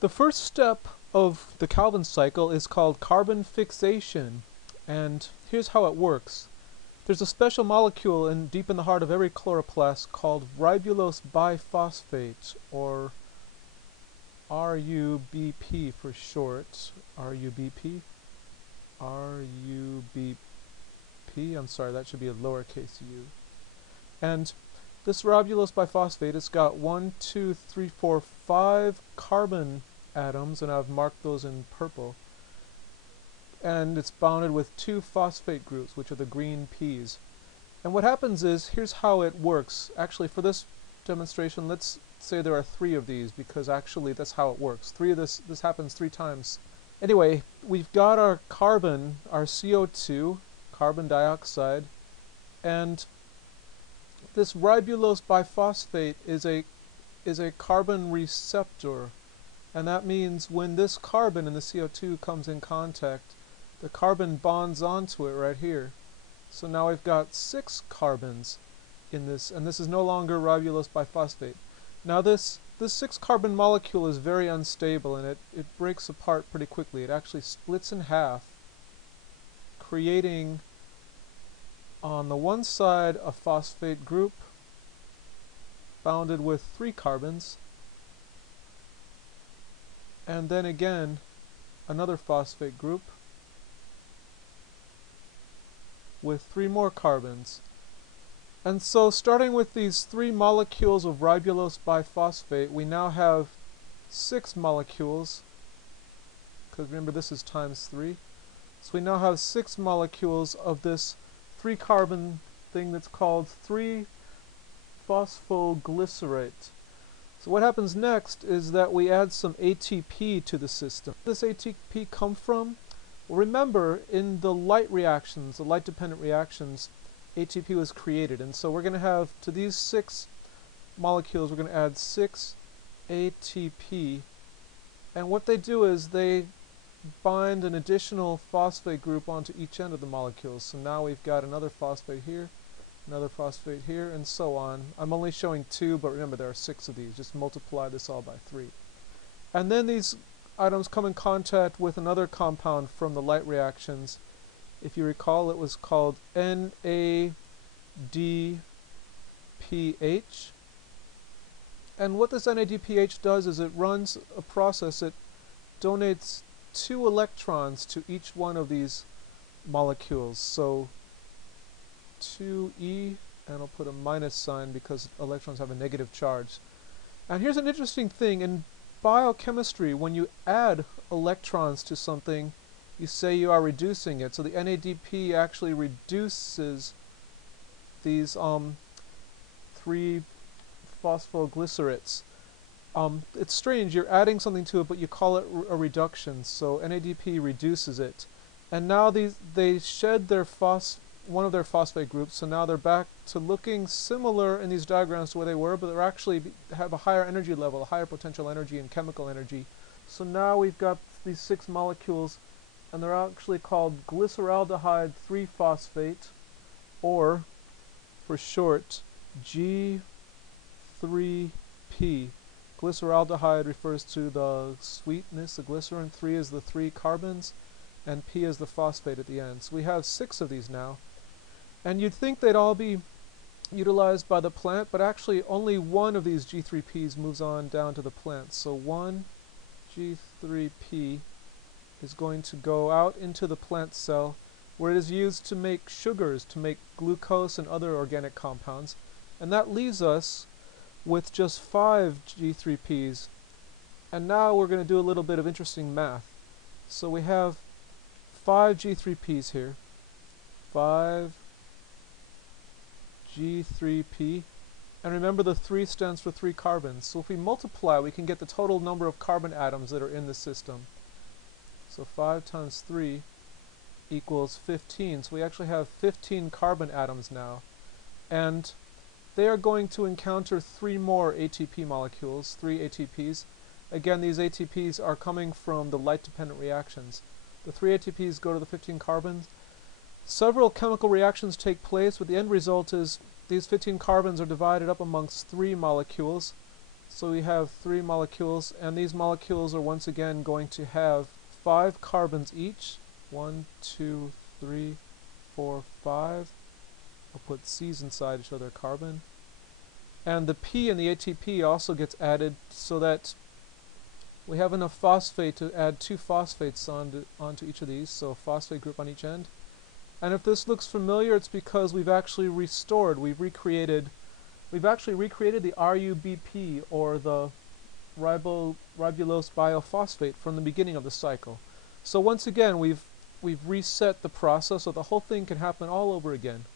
The first step of the Calvin cycle is called carbon fixation, and here's how it works. There's a special molecule deep in the heart of every chloroplast called ribulose biphosphate, or RUBP for short. RUBP? RUBP? I'm sorry, that should be a lowercase u. And this ribulose biphosphate, it's got 5 carbon atoms, and I've marked those in purple. And it's bounded with 2 phosphate groups, which are the green P's. And what happens is, here's how it works. Actually, for this demonstration, let's say there are 3 of these, because actually that's how it works. This happens 3 times. Anyway, we've got our carbon, our CO2, carbon dioxide, and this ribulose biphosphate is a carbon receptor. And that means when this carbon and the CO2 comes in contact, the carbon bonds onto it right here. So now we've got 6 carbons in this, and this is no longer ribulose biphosphate. Now this 6 carbon molecule is very unstable, and it breaks apart pretty quickly. It actually splits in half, creating on the one side a phosphate group bounded with 3 carbons, and then again another phosphate group with 3 more carbons. And so starting with these 3 molecules of ribulose biphosphate, we now have 6 molecules, because remember this is times 3. So we now have 6 molecules of this 3 carbon thing that's called 3-phosphoglycerate. So what happens next is that we add some ATP to the system. Where does ATP come from? Well, remember, in the light reactions, the light-dependent reactions, ATP was created. And so we're going to have, to these 6 molecules, we're going to add 6 ATP. And what they do is they bind an additional phosphate group onto each end of the molecules. So now we've got another phosphate here, another phosphate here, and so on. I'm only showing 2, but remember there are 6 of these. Just multiply this all by 3. And then these items come in contact with another compound from the light reactions. If you recall, it was called NADPH. And what this NADPH does is it runs a process. It donates 2 electrons to each one of these molecules. So 2e, and I'll put a minus sign because electrons have a negative charge. And here's an interesting thing. In biochemistry, when you add electrons to something, you say you are reducing it. So the NADP actually reduces these 3 phosphoglycerates. It's strange, you're adding something to it, but you call it a reduction. So NADP reduces it. And now they shed their one of their phosphate groups, so now they're back to looking similar in these diagrams to where they were, but they're actually have a higher energy level, a higher potential energy and chemical energy. So now we've got these 6 molecules, and they're actually called glyceraldehyde 3-phosphate, or for short, G3P. Glyceraldehyde refers to the sweetness, the glycerin. 3 is the 3 carbons, and P is the phosphate at the end. So we have 6 of these now. And you'd think they'd all be utilized by the plant, but actually only one of these G3Ps moves on down to the plant. So one G3P is going to go out into the plant cell, where it is used to make sugars, to make glucose and other organic compounds. And that leaves us with just 5 G3Ps. And now we're going to do a little bit of interesting math. So we have 5 G3Ps here. 5 G3P. And remember, the 3 stands for 3 carbons. So if we multiply, we can get the total number of carbon atoms that are in the system. So 5 times 3 equals 15. So we actually have 15 carbon atoms now. And they are going to encounter 3 more ATP molecules, 3 ATPs. Again, these ATPs are coming from the light-dependent reactions. The 3 ATPs go to the 15 carbons. Several chemical reactions take place, but the end result is these 15 carbons are divided up amongst 3 molecules. So we have 3 molecules, and these molecules are once again going to have 5 carbons each. 1, 2, 3, 4, 5. I'll put C's inside each other carbon. And the P in the ATP also gets added so that we have enough phosphate to add 2 phosphates onto each of these, so a phosphate group on each end. And if this looks familiar, it's because we've actually recreated the RUBP, or the ribulose biophosphate, from the beginning of the cycle. So once again, we've reset the process so the whole thing can happen all over again.